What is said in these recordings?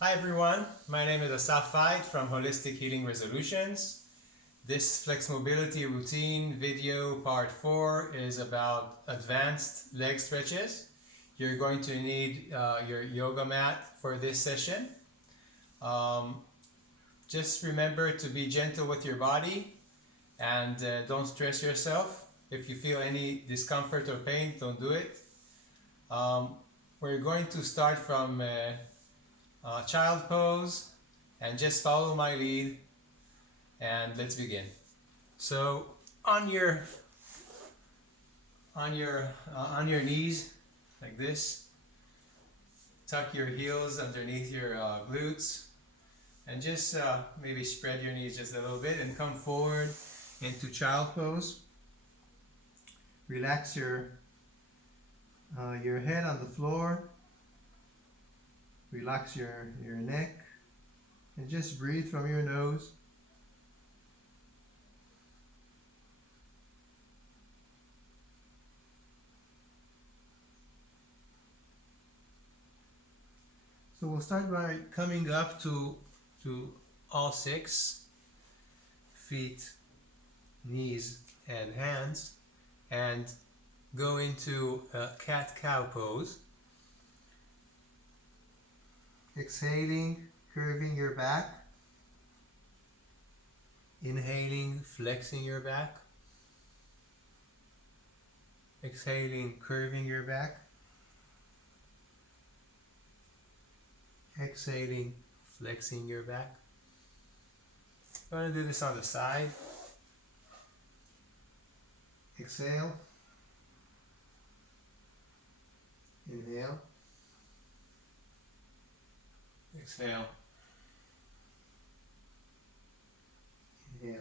Hi everyone, my name is Asaf Fait from Holistic Healing Resolutions. This Flexmobility routine video part 4 is about advanced leg stretches. You're going to need your yoga mat for this session. Um, just remember to be gentle with your body and don't stress yourself. If you feel any discomfort or pain, don't do it. Um, we're going to start from child pose and just follow my lead and let's begin. So on your on your knees like this, tuck your heels underneath your glutes and just maybe spread your knees just a little bit and come forward into child pose. Relax your head on the floor. Relax your neck and just breathe from your nose. So we'll start by coming up to all six feet, knees, and hands, and go into a cat-cow pose. Exhaling, curving your back. Inhaling, flexing your back. Exhaling, curving your back. Exhaling, flexing your back. I'm going to do this on the side. Exhale. Inhale. Exhale. Inhale.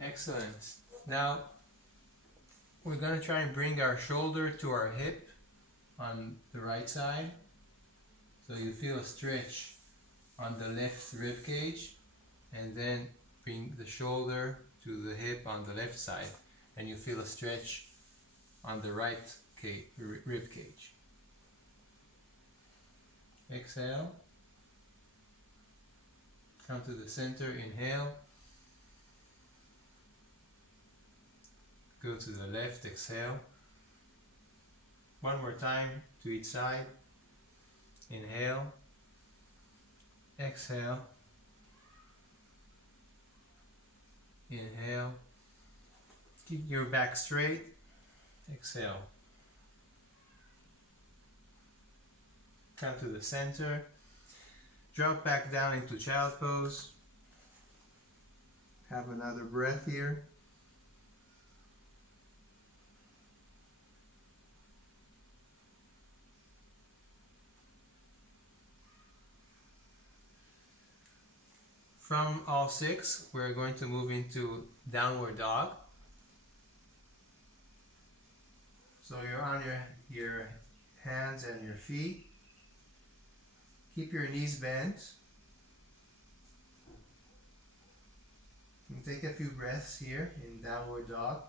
Excellent. Now we're going to try and bring our shoulder to our hip on the right side. So you feel a stretch on the left rib cage, and then bring the shoulder to the hip on the left side, and you feel a stretch on the right rib cage. Exhale. Come to the center, inhale. Go to the left, exhale. One more time to each side. Inhale. Exhale. Inhale. Keep your back straight. Exhale. Come to the center. Drop back down into child pose. Have another breath here. From all six, we're going to move into downward dog. So you're on your hands and your feet. Keep your knees bent. And take a few breaths here in downward dog.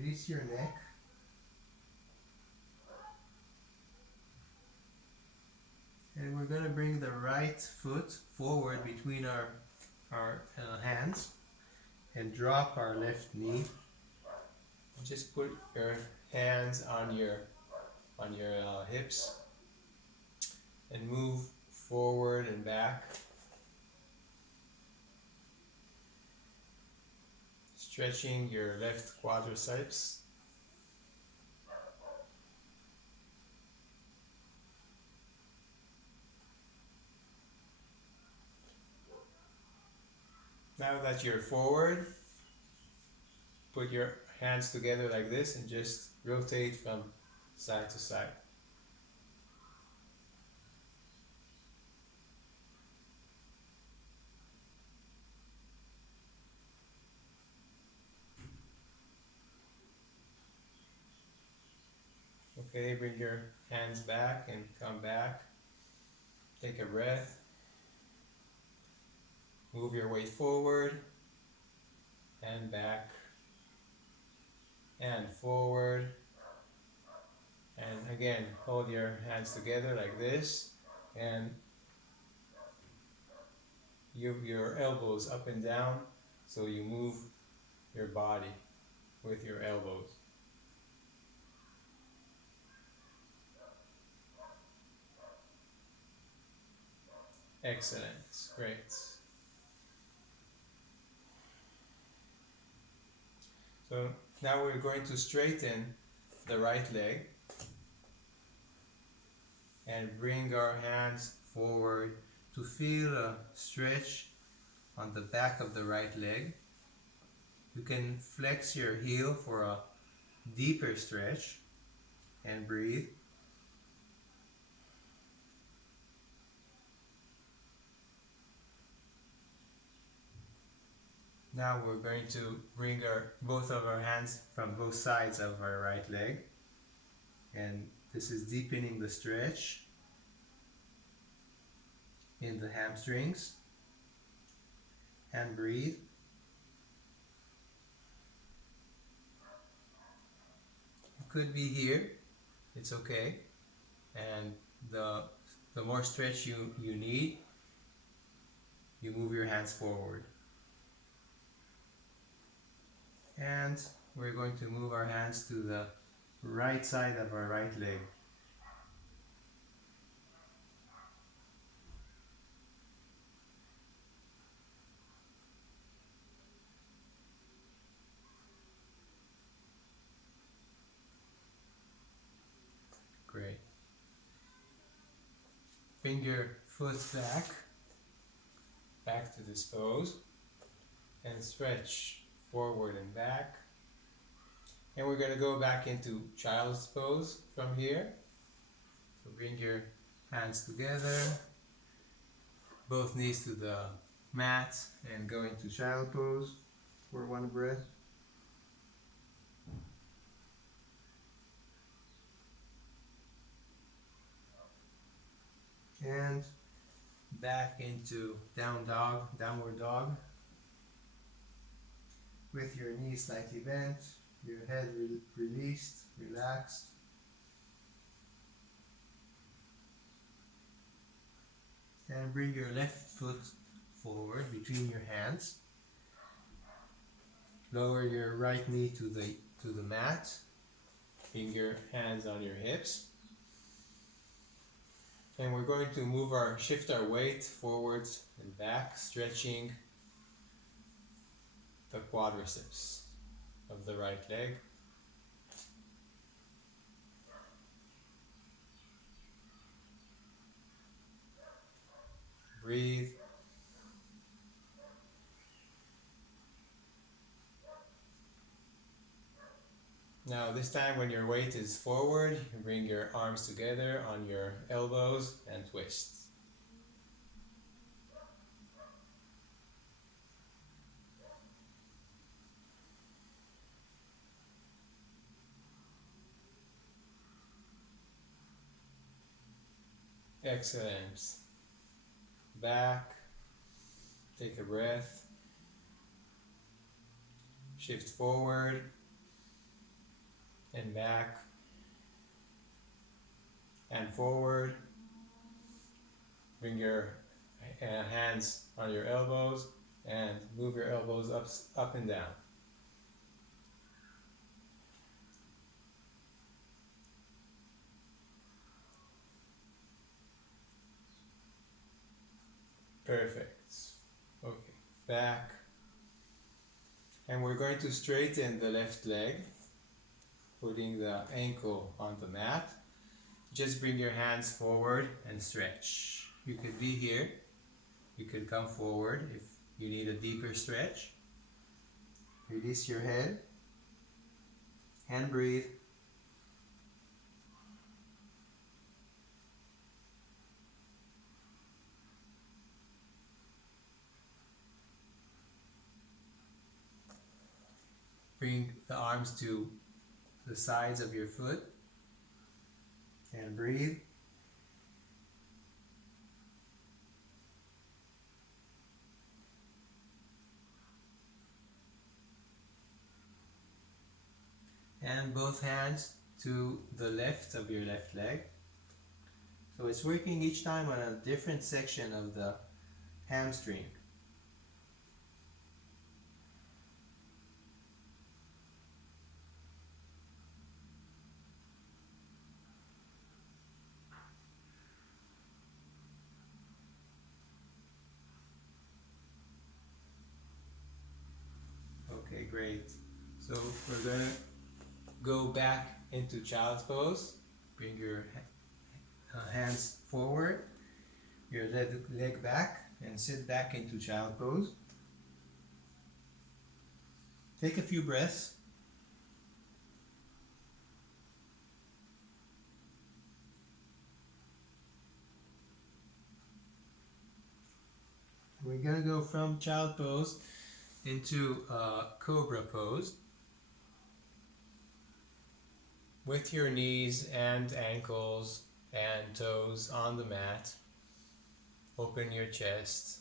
Release your neck. And we're going to bring the right foot forward between our hands and drop our left knee. Just put your hands on your hips and move forward and back. Stretching your left quadriceps. Now that you're forward, put your hands together like this and just rotate from side to side. Okay, bring your hands back and come back. Take a breath. Move your weight forward and back and forward. And again, hold your hands together like this and your elbows up and down so you move your body with your elbows. Excellent, great. So now we're going to straighten the right leg and bring our hands forward to feel a stretch on the back of the right leg. You can flex your heel for a deeper stretch and breathe. Now we're going to bring both of our hands from both sides of our right leg, and this is deepening the stretch in the hamstrings, and breathe. It could be here, it's okay, and the more stretch you need, you move your hands forward. And we're going to move our hands to the right side of our right leg. Great. Bring your foot back to this pose, and stretch forward and back. And we're going to go back into child's pose from here. So bring your hands together, both knees to the mat, and go into child pose for one breath. And back into downward dog, with your knees slightly bent, your head released, relaxed. And bring your left foot forward between your hands. Lower your right knee to the mat. Bring your hands on your hips. And we're going to shift our weight forwards and back, stretching the quadriceps of the right leg. Breathe. Now this time when your weight is forward, you bring your arms together on your elbows and twist. Excellent. Back. Take a breath. Shift forward and back and forward. Bring your hands on your elbows and move your elbows up and down. Perfect. Okay, back. And we're going to straighten the left leg, putting the ankle on the mat. Just bring your hands forward and stretch. You could be here. You could come forward if you need a deeper stretch. Release your head and breathe. Bring the arms to the sides of your foot and breathe. and both hands to the left of your left leg. So it's working each time on a different section of the hamstring. Okay, great. So we're going to go back into child's pose. Bring your hands forward, your leg back, and sit back into child pose. Take a few breaths. We're going to go from child pose into cobra pose with your knees and ankles and toes on the mat. Open your chest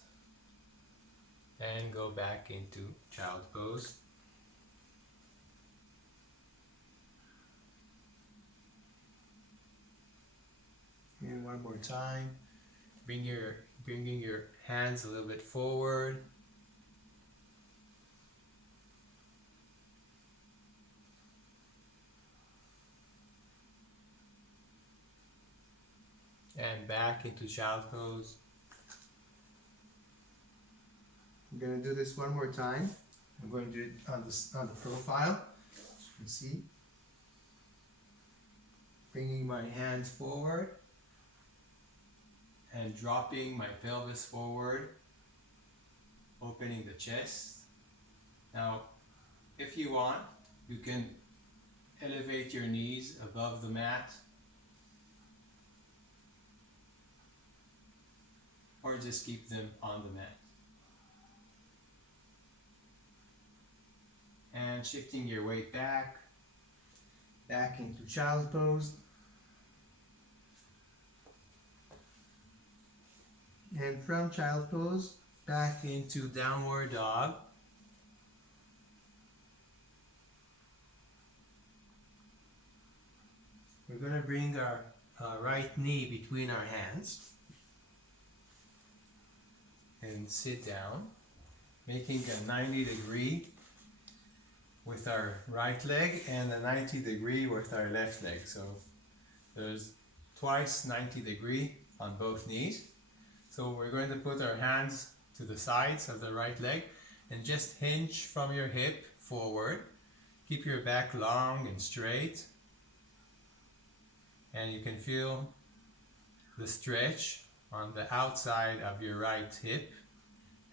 and go back into child pose. And one more time, bringing your hands a little bit forward. And back into child pose. I'm going to do this one more time. I'm going to do it on the profile, as you can see. Bringing my hands forward and dropping my pelvis forward, opening the chest. Now, if you want, you can elevate your knees above the mat, or just keep them on the mat. And shifting your weight back into child pose. And from child pose, back into downward dog. We're going to bring our right knee between our hands and sit down, making a 90-degree with our right leg and a 90-degree with our left leg. So there's twice 90-degree on both knees. So we're going to put our hands to the sides of the right leg and just hinge from your hip forward. Keep your back long and straight. And you can feel the stretch on the outside of your right hip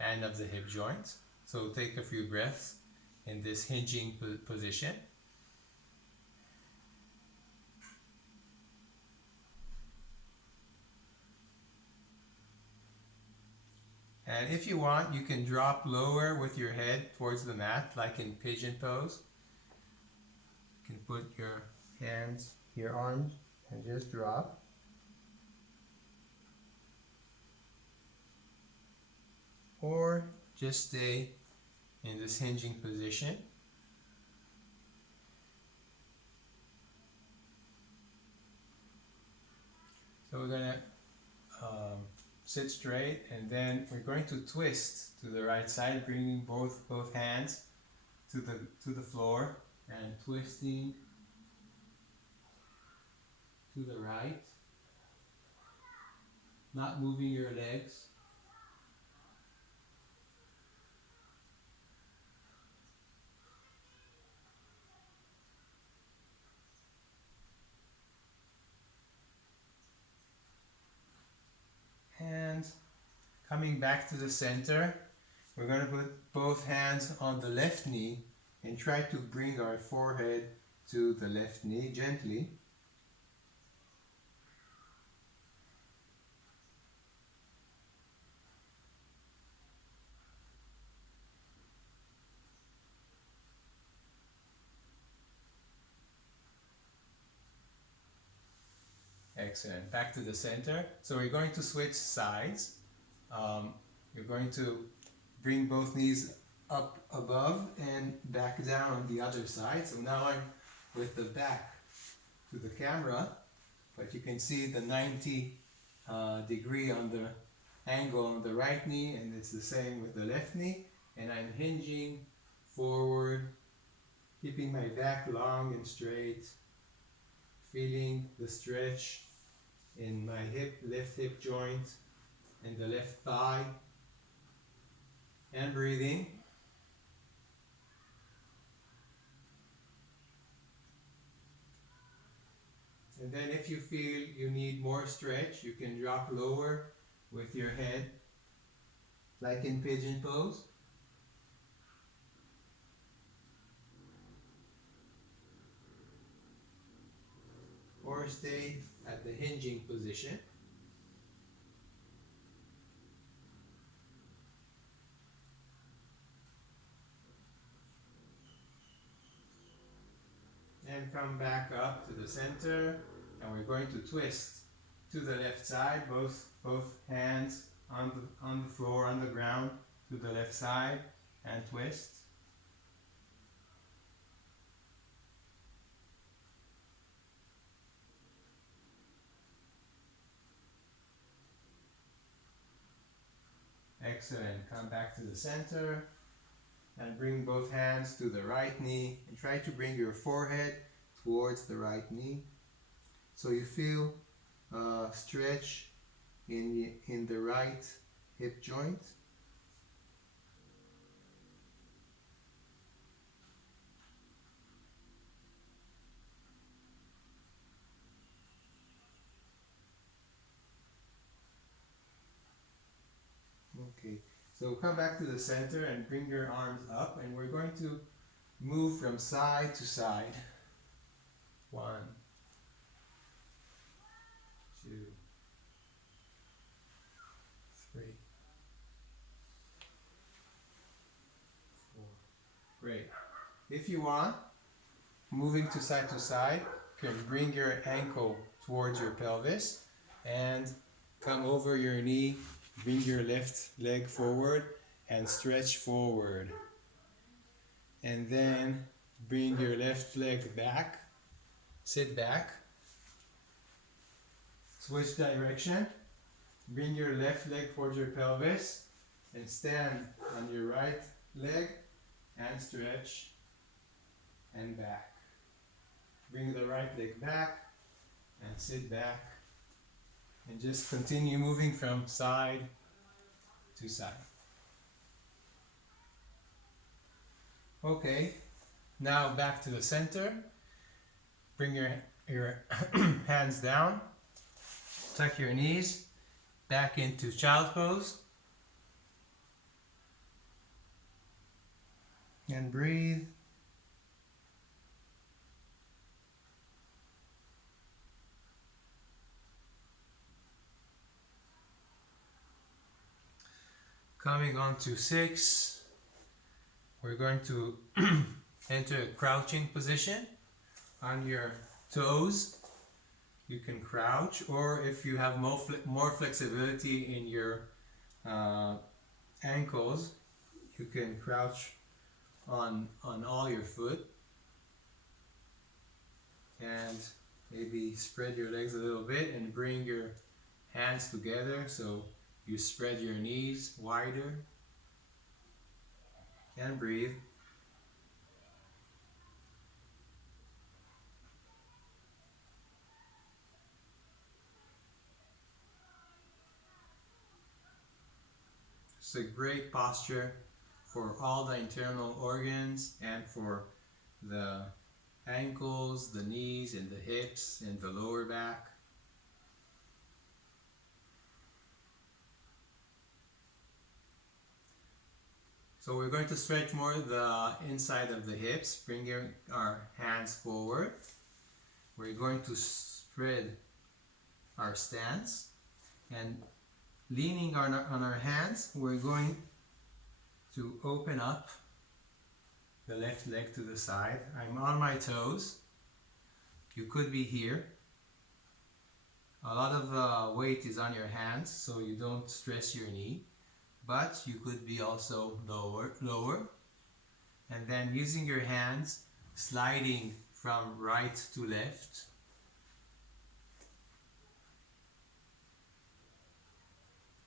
and of the hip joint. So take a few breaths in this hinging position. And if you want, you can drop lower with your head towards the mat, like in pigeon pose. You can put your hands, your arms, and just drop. Or just stay in this hinging position. So we're going to sit straight, and then we're going to twist to the right side, bringing both hands to the floor and twisting to the right, not moving your legs. And coming back to the center, we're going to put both hands on the left knee and try to bring our forehead to the left knee gently. Excellent. Back to the center. So we're going to switch sides. You're going to bring both knees up above and back down on the other side. So now I'm with the back to the camera, but you can see the 90 degree on the angle on the right knee, and it's the same with the left knee. And I'm hinging forward, keeping my back long and straight, feeling the stretch in my left hip joint and the left thigh, and breathing. And then if you feel you need more stretch, you can drop lower with your head, like in pigeon pose. Or stay at the hinging position. And come back up to the center, and we're going to twist to the left side, both hands on the floor, on the ground, to the left side, and twist. Excellent. Come back to the center and bring both hands to the right knee, and try to bring your forehead towards the right knee, so you feel stretch in the right hip joint. Okay, so come back to the center and bring your arms up, and we're going to move from side to side. 1, 2, 3, 4. Great. If you want, moving to side, you can bring your ankle towards your pelvis and come over your knee, bring your left leg forward and stretch forward. And then bring your left leg back, sit back, switch direction, bring your left leg towards your pelvis and stand on your right leg and stretch and back. Bring the right leg back and sit back, and just continue moving from side to side. Okay, now back to the center. Bring your hands down, tuck your knees, back into child pose, and breathe. Coming on to 6, we're going to enter a crouching position on your toes. You can crouch, or if you have more flexibility in your ankles, you can crouch on all your foot, and maybe spread your legs a little bit and bring your hands together so you spread your knees wider, and breathe. It's a great posture for all the internal organs and for the ankles, the knees, and the hips, and the lower back. So we're going to stretch more the inside of the hips, bring our hands forward. We're going to spread our stance, and leaning on our hands, we're going to open up the left leg to the side. I'm on my toes. You could be here. A lot of weight is on your hands, so you don't stress your knee, but you could be also lower, and then using your hands, sliding from right to left.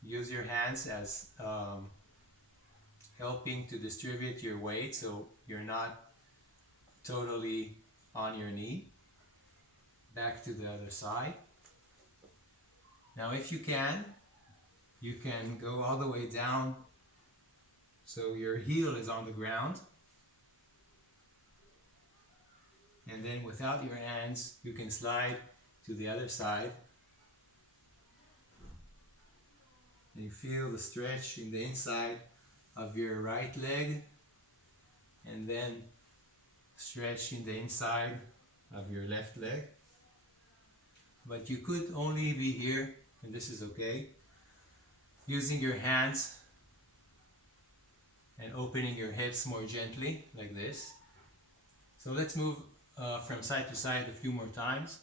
Use your hands as helping to distribute your weight so you're not totally on your knee. Back to the other side. Now if you can go all the way down so your heel is on the ground. And then without your hands, you can slide to the other side. And you feel the stretch in the inside of your right leg, and then stretch in the inside of your left leg. But you could only be here, and this is okay, using your hands and opening your hips more gently, like this. So let's move from side to side a few more times.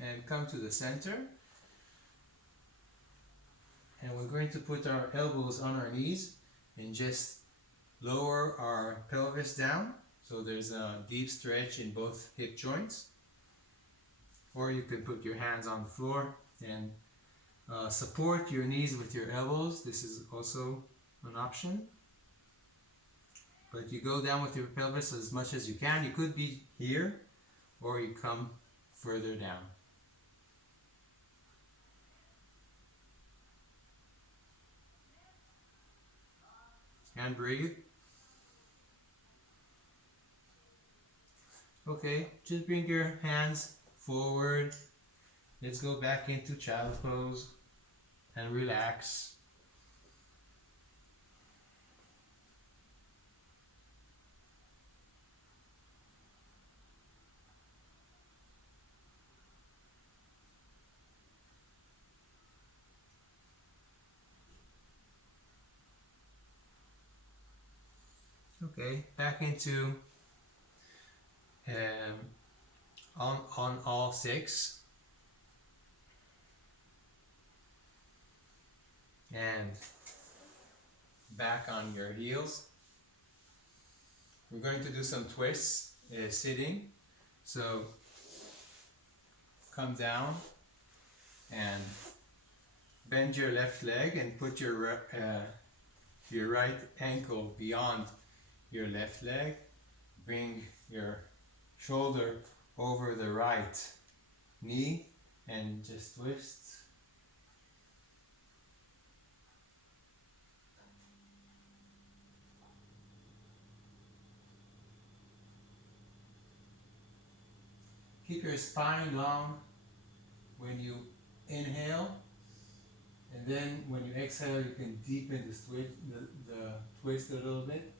And come to the center. And we're going to put our elbows on our knees and just lower our pelvis down. So there's a deep stretch in both hip joints. Or you can put your hands on the floor and support your knees with your elbows. This is also an option. But you go down with your pelvis as much as you can. You could be here or you come further down. And breathe. Okay, just bring your hands forward. Let's go back into child pose and relax. Okay, back into on all six. And back on your heels. We're going to do some twists sitting. So come down and bend your left leg and put your right ankle beyond your left leg. Bring your shoulder over the right knee and just twist. Keep your spine long when you inhale, and then when you exhale you can deepen the twist a little bit.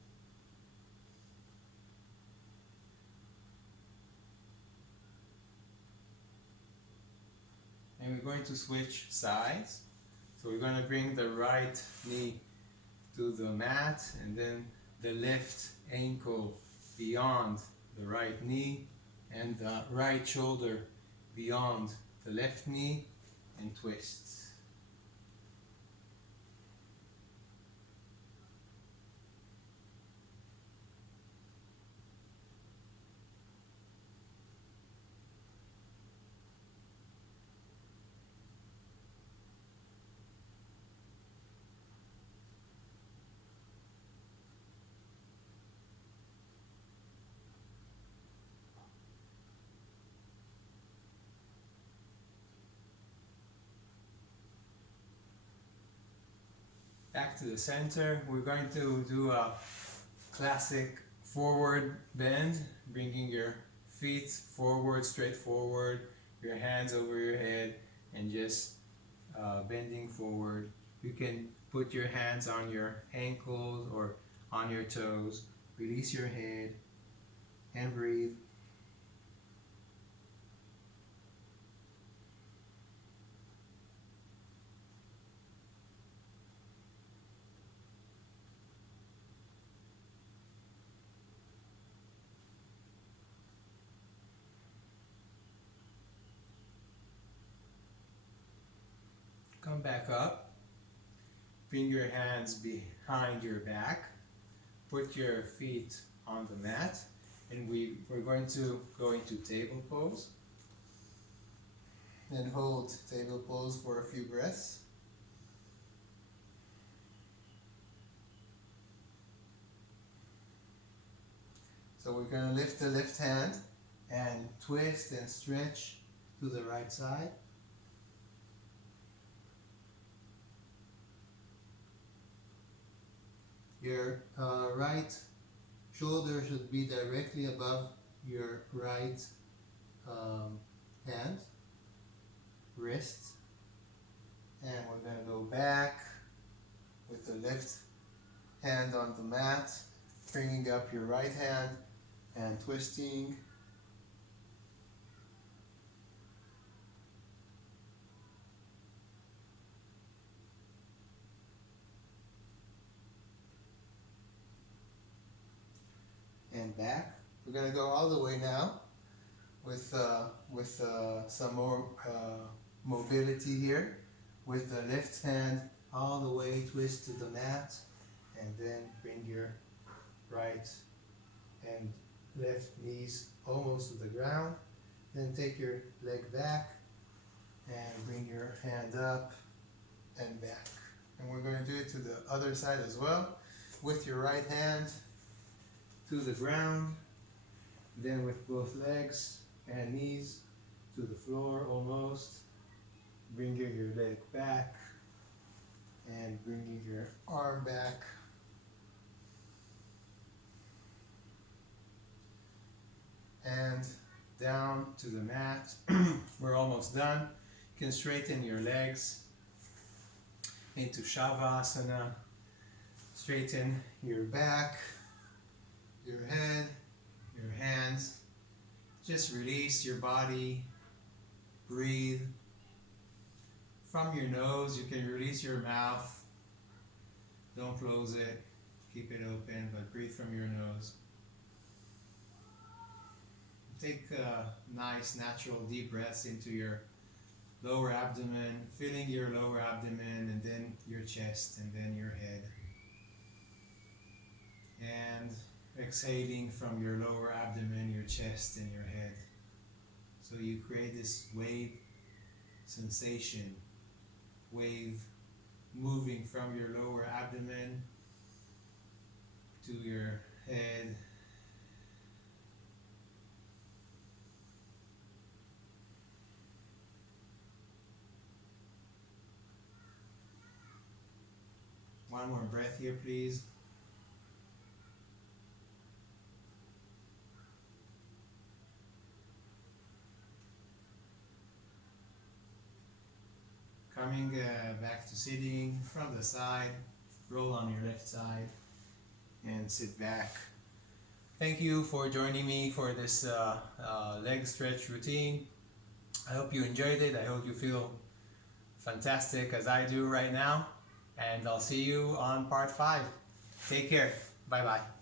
And we're going to switch sides. So we're going to bring the right knee to the mat and then the left ankle beyond the right knee and the right shoulder beyond the left knee and twist. Back to the center. We're going to do a classic forward bend, bringing your feet forward, straight forward, your hands over your head, and just bending forward. You can put your hands on your ankles or on your toes. Release your head and breathe. Come back up. Bring your hands behind your back. Put your feet on the mat. And we're going to go into table pose. And hold table pose for a few breaths. So we're going to lift the left hand and twist and stretch to the right side. Your right shoulder should be directly above your right hand, wrist. And we're going to go back with the left hand on the mat, bringing up your right hand and twisting. And back. We're going to go all the way now with some more mobility here. With the left hand all the way, twist to the mat, and then bring your right and left knees almost to the ground. Then take your leg back and bring your hand up and back. And we're going to do it to the other side as well. With your right hand to the ground, then with both legs and knees to the floor almost. Bring your leg back and bringing your arm back. And down to the mat. We're almost done. You can straighten your legs into Shavasana. Straighten your back, your head, your hands. Just release your body. Breathe. From your nose, you can release your mouth. Don't close it. Keep it open, but breathe from your nose. Take nice, natural, deep breaths into your lower abdomen, filling your lower abdomen, and then your chest, and then your head. And exhaling from your lower abdomen, your chest, and your head. So you create this wave sensation. Wave moving from your lower abdomen to your head. One more breath here, please. Coming back to sitting from the side, roll on your left side and sit back. Thank you for joining me for this leg stretch routine. I hope you enjoyed it. I hope you feel fantastic as I do right now. And I'll see you on part 5. Take care. Bye bye.